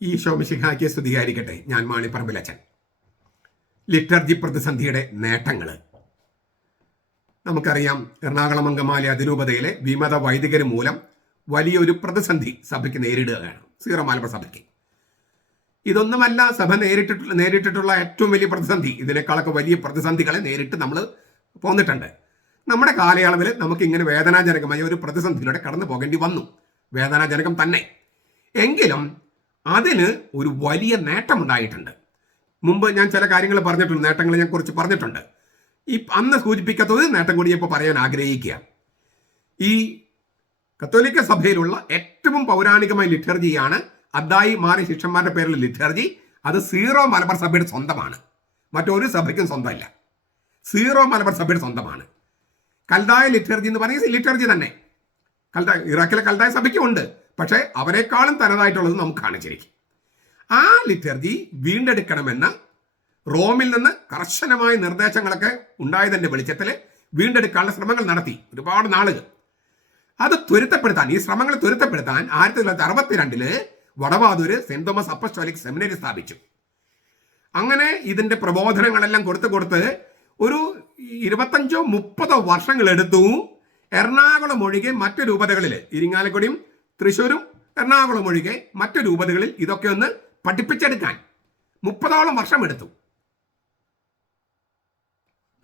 ഈ ശോമിശിഹാക്കിയ സ്തുതിയായിരിക്കട്ടെ. ഞാൻ മാണിപ്പറമ്പിലച്ചൻ ലിറ്റർജി പ്രതിസന്ധിയുടെ നേട്ടങ്ങൾ നമുക്കറിയാം എറണാകുളം അങ്കമാലി അതിരൂപതയിലെ വിമത വൈദികർ മൂലം വലിയൊരു പ്രതിസന്ധി സഭയ്ക്ക് നേരിടുകയാണ്. സീറോ മലബാർ സഭയ്ക്ക്. ഇതൊന്നുമല്ല സഭ നേരിട്ടിട്ടുള്ള നേരിട്ടിട്ടുള്ള ഏറ്റവും വലിയ പ്രതിസന്ധി. ഇതിനേക്കാളൊക്കെ വലിയ പ്രതിസന്ധികളെ നേരിട്ട് നമ്മൾ പോന്നിട്ടുണ്ട്. നമ്മുടെ കാലയളവിൽ നമുക്ക് ഇങ്ങനെ വേദനാജനകമായ ഒരു പ്രതിസന്ധിയിലൂടെ കടന്നു പോകേണ്ടി വന്നു. വേദനാജനകം തന്നെ. എങ്കിലും അതിന് ഒരു വലിയ നേട്ടമുണ്ടായിട്ടുണ്ട്. മുമ്പ് ഞാൻ ചില കാര്യങ്ങൾ പറഞ്ഞിട്ടുണ്ട് നേട്ടങ്ങൾ ഞാൻ കുറിച്ച് പറഞ്ഞിട്ടുണ്ട്. ഈ അന്ന് സൂചിപ്പിക്കാത്തത് നേട്ടം കൂടി ഇപ്പോൾ പറയാൻ ആഗ്രഹിക്കുക. ഈ കത്തോലിക്ക സഭയിലുള്ള ഏറ്റവും പൗരാണികമായ ലിറ്റർജിയാണ് അദ്ദായി മാറി ശിഷ്യന്മാരുടെ പേരിൽ ലിറ്റർജി. അത് സീറോ മലബാർ സഭയുടെ സ്വന്തമാണ്. മറ്റൊരു സഭയ്ക്കും സ്വന്തമല്ല. സീറോ മലബാർ സഭയുടെ സ്വന്തമാണ്. കൽതായ ലിറ്റർജി എന്ന് പറയുന്നത് ലിറ്റർജി തന്നെ. കൽതായ ഇറാഖിലെ കൽതായ സഭയ്ക്കും ഉണ്ട്. പക്ഷേ അവരെക്കാളും തനതായിട്ടുള്ളത് നമുക്ക് കാണിച്ചിരിക്കും ആ ലിറ്റർജി വീണ്ടെടുക്കണമെന്ന റോമിൽ നിന്ന് കർശനമായ നിർദ്ദേശങ്ങളൊക്കെ ഉണ്ടായതിന്റെ വെളിച്ചത്തിൽ വീണ്ടെടുക്കാനുള്ള ശ്രമങ്ങൾ നടത്തി ഒരുപാട് നാളുകൾ. അത് ത്വരിതപ്പെടുത്താൻ ഈ ശ്രമങ്ങൾ ത്വരിതപ്പെടുത്താൻ ആയിരത്തി തൊള്ളായിരത്തി അറുപത്തിരണ്ടിൽ Vadavathoor Saint Thomas apostolic seminary സ്ഥാപിച്ചു. അങ്ങനെ ഇതിന്റെ പ്രബോധനങ്ങളെല്ലാം കൊടുത്ത് കൊടുത്ത് ഒരു ഇരുപത്തഞ്ചോ മുപ്പതോ വർഷങ്ങൾ എടുത്തു എറണാകുളം ഒഴികെ മറ്റു രൂപതകളിൽ ഇരിങ്ങാലക്കുടിയും തൃശ്ശൂരും എറണാകുളം ഒഴികെ മറ്റു രൂപതകളിൽ ഇതൊക്കെ ഒന്ന് പഠിപ്പിച്ചെടുക്കാൻ മുപ്പതോളം വർഷം എടുത്തു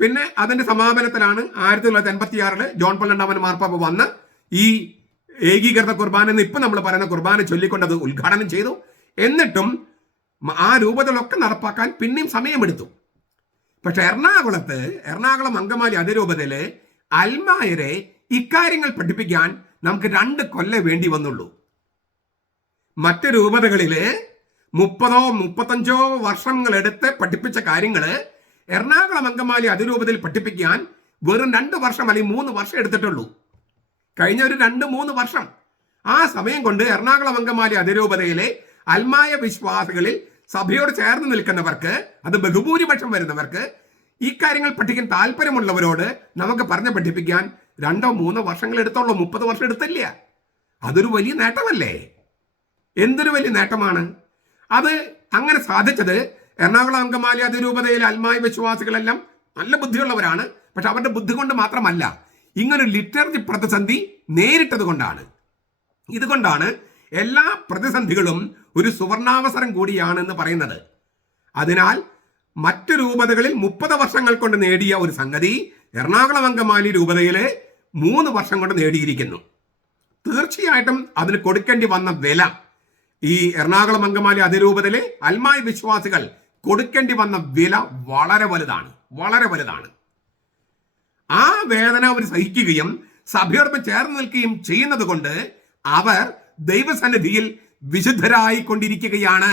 പിന്നെ അതിന്റെ സമാപനത്തിലാണ് ആയിരത്തി തൊള്ളായിരത്തി എൺപത്തി ആറിൽ ജോൺ പോൾ രണ്ടാമൻ മാർപ്പാപ്പ വന്ന് ഈ ഏകീകൃത കുർബാന എന്ന് ഇപ്പം നമ്മൾ പറയുന്ന കുർബാന ചൊല്ലിക്കൊണ്ട് അത് ഉദ്ഘാടനം ചെയ്തു. എന്നിട്ടും ആ രൂപതകളൊക്കെ നടപ്പാക്കാൻ പിന്നെയും സമയമെടുത്തു. പക്ഷെ എറണാകുളത്ത് എറണാകുളം അങ്കമാലി അതിരൂപതയിൽ അൽമായരെ ഇക്കാര്യങ്ങൾ പഠിപ്പിക്കാൻ നമുക്ക് രണ്ട് കൊല്ലം വേണ്ടി വന്നുള്ളൂ. മറ്റ് രൂപതകളിൽ മുപ്പതോ മുപ്പത്തഞ്ചോ വർഷങ്ങളെടുത്ത് പഠിപ്പിച്ച കാര്യങ്ങൾ എറണാകുളം അങ്കമാലി അതിരൂപതയിൽ പഠിപ്പിക്കാൻ വെറും രണ്ട് വർഷം അല്ലെങ്കിൽ മൂന്ന് വർഷം എടുത്തിട്ടുള്ളൂ. കഴിഞ്ഞ ഒരു രണ്ട് മൂന്ന് വർഷം. ആ സമയം കൊണ്ട് എറണാകുളം അങ്കമാലി അതിരൂപതയിലെ അൽമായ വിശ്വാസികളിൽ സഭയോട് ചേർന്ന് നിൽക്കുന്നവർക്ക് അത് ബഹുഭൂരിപക്ഷം വരുന്നവർക്ക് ഈ കാര്യങ്ങൾ പഠിക്കാൻ താല്പര്യമുള്ളവരോട് നമുക്ക് പറഞ്ഞു പഠിപ്പിക്കാൻ രണ്ടോ മൂന്നോ വർഷങ്ങൾ എടുത്തോളൂ മുപ്പത് വർഷം എടുത്തില്ല. അതൊരു വലിയ നേട്ടമല്ലേ? എന്തൊരു വലിയ നേട്ടമാണ്? അത് അങ്ങനെ സാധിച്ചത് എറണാകുളം അങ്കമാലി അതിരൂപതയിലെ അൽമായ വിശ്വാസികളെല്ലാം നല്ല ബുദ്ധിയുള്ളവരാണ്. പക്ഷെ അവരുടെ ബുദ്ധി കൊണ്ട് മാത്രമല്ല ഇങ്ങനൊരു ലിറ്റററി പ്രതിസന്ധി നേരിട്ടത് കൊണ്ടാണ്. ഇതുകൊണ്ടാണ് എല്ലാ പ്രതിസന്ധികളും ഒരു സുവർണാവസരം കൂടിയാണെന്ന് പറയുന്നത്. അതിനാൽ മറ്റു രൂപതകളിൽ മുപ്പത് വർഷങ്ങൾ കൊണ്ട് നേടിയ ഒരു സംഗതി എറണാകുളം അങ്കമാലി രൂപതയിലെ മൂന്ന് വർഷം കൊണ്ട് നേടിയിരിക്കുന്നു. തീർച്ചയായിട്ടും അതിന് കൊടുക്കേണ്ടി വന്ന വില ഈ എറണാകുളം അങ്കമാലി അതിരൂപതയിലെ അൽമായ വിശ്വാസികൾ കൊടുക്കേണ്ടി വന്ന വില വളരെ വലുതാണ്. വളരെ വലുതാണ്. ആ വേദന അവർ സഹിക്കുകയും സഭയോടൊപ്പം ചേർന്ന് നിൽക്കുകയും ചെയ്യുന്നത് കൊണ്ട് അവർ ദൈവസന്നിധിയിൽ വിശുദ്ധരായി കൊണ്ടിരിക്കുകയാണ്